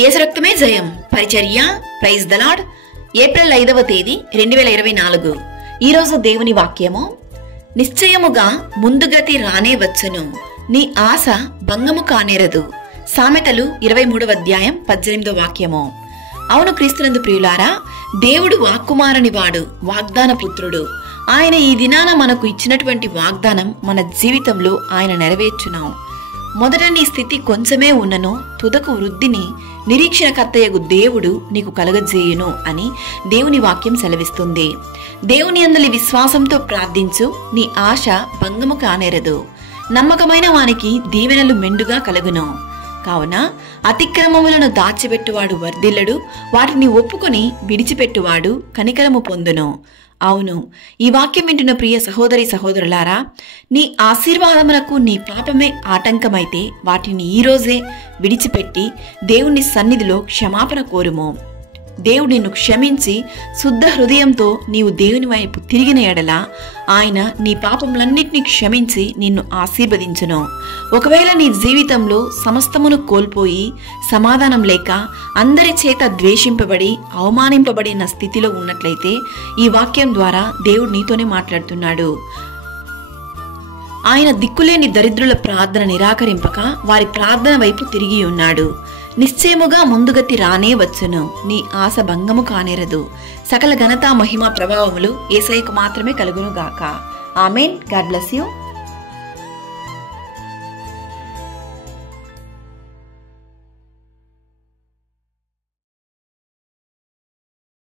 యేసు రక్తమే జయం పరిచర్య ప్రైజ్ ద లార్డ్. ఏప్రిల్ 5వ తేదీ 2024. ఈరోజు దేవుని వాక్యము, నిశ్చయముగా ముందుగతి రానే వచ్చును, నీ ఆశ భంగము కానేరదు. సామెతలు 23వ అధ్యాయం 18వ వాక్యము. అవును క్రీస్తునందు ప్రియులారా, దేవుడు వాక్కుమారని వాడు, వాగ్దాన పుత్రుడు. ఆయన ఈ దినాన మనకు ఇచ్చినటువంటి వాగ్దానం మన జీవితంలో ఆయన నెరవేర్చును. మొదట నీ స్థితి కొంచెమే ఉన్నను, తుదకు వృద్ధిని నిరీక్షణకర్తయగు దేవుడు నీకు కలగజేయును అని దేవుని వాక్యం సెలవిస్తుంది. దేవుని యందలి విశ్వాసంతో ప్రార్థించు, నీ ఆశ భంగము కానేరదు. నమ్మకమైన వానికి దీవెనలు మెండుగా కలుగును. కావున అతిక్రమములను దాచిపెట్టువాడు వర్ధిల్లడు, వాటిని ఒప్పుకొని విడిచిపెట్టువాడు కనికరము పొందును. అవును, ఈ వాక్యం వింటున్న ప్రియ సహోదరి సహోదరులారా, నీ ఆశీర్వాదములకు నీ పాపమే ఆటంకమైతే వాటిని ఈరోజే విడిచిపెట్టి దేవుని సన్నిధిలో క్షమాపణ కోరుము. దేవుడు నిన్ను క్షమించి శుద్ధ హృదయంతో నీవు దేవుని వైపు తిరిగిన ఎడల ఆయన నీ పాపములన్నిటినీ క్షమించి నిన్ను ఆశీర్వదించును. ఒకవేళ నీ జీవితంలో సమస్తమును కోల్పోయి సమాధానం లేక అందరి చేత ద్వేషింపబడి అవమానింపబడిన స్థితిలో ఉన్నట్లయితే ఈ వాక్యం ద్వారా దేవుడు నీతోనే మాట్లాడుతున్నాడు. ఆయన దిక్కులేని దరిద్రుల ప్రార్థన నిరాకరింపక వారి ప్రార్థన వైపు తిరిగి ఉన్నాడు. నిశ్చయముగా ముందుగతి రానే వచ్చును, నీ ఆశ భంగము కానేరదు. సకల ఘనత మహిమ ప్రభావములు యేసయ్యకు మాత్రమే కలుగును గాక. ఆమేన్. God bless you.